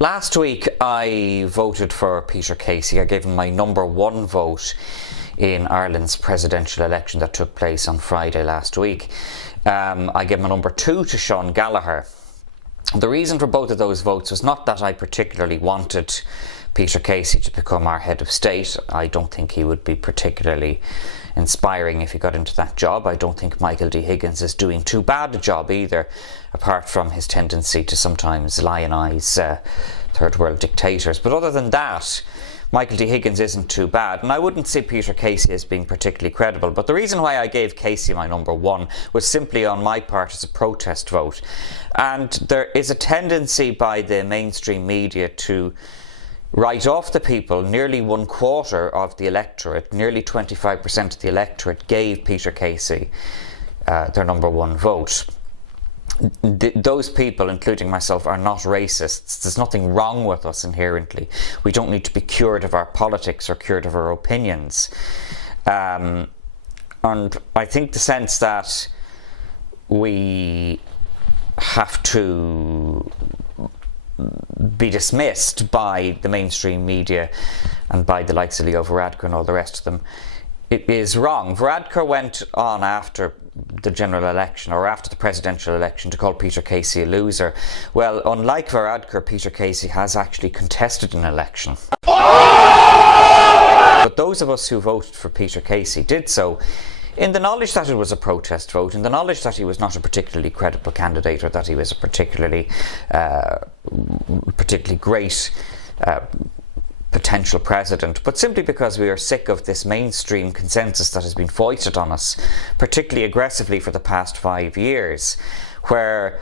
Last week I voted for Peter Casey. I gave him my number one vote in Ireland's presidential election that took place on Friday last week. I gave my number two to Sean Gallagher. The reason for both of those votes was not that I particularly wanted Peter Casey to become our head of state. I don't think he would be particularly inspiring if he got into that job. I don't think Michael D. Higgins is doing too bad a job either, apart from his tendency to sometimes lionize third world dictators. But other than that, Michael D. Higgins isn't too bad, and I wouldn't see Peter Casey as being particularly credible. But the reason why I gave Casey my number one was simply on my part as a protest vote. And there is a tendency by the mainstream media to write off the people. Nearly 1/4 of the electorate, nearly 25% of the electorate gave Peter Casey their number one vote. Those people, including myself, are not racists. There's nothing wrong with us inherently. We don't need to be cured of our politics or cured of our opinions. And I think the sense that we have to be dismissed by the mainstream media and by the likes of Leo Varadkar and all the rest of them, it is wrong. Varadkar went on after the general election, or after the presidential election, to call Peter Casey a loser. Well, unlike Varadkar, Peter Casey has actually contested an election. But those of us who voted for Peter Casey did so in the knowledge that it was a protest vote, in the knowledge that he was not a particularly credible candidate, or that he was a particularly great potential president, but simply because we are sick of this mainstream consensus that has been foisted on us, particularly aggressively for the past 5 years, where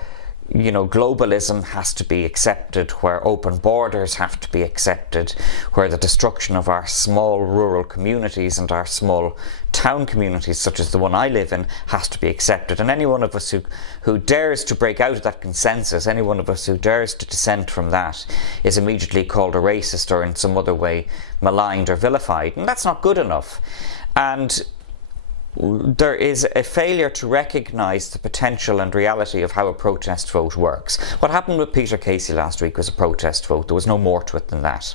globalism has to be accepted, where open borders have to be accepted, where the destruction of our small rural communities and our small town communities, such as the one I live in, has to be accepted. And any one of us who dares to break out of that consensus, any one of us who dares to dissent from that, is immediately called a racist or in some other way maligned or vilified. And that's not good enough. And there is a failure to recognise the potential and reality of how a protest vote works. What happened with Peter Casey last week was a protest vote. There was no more to it than that.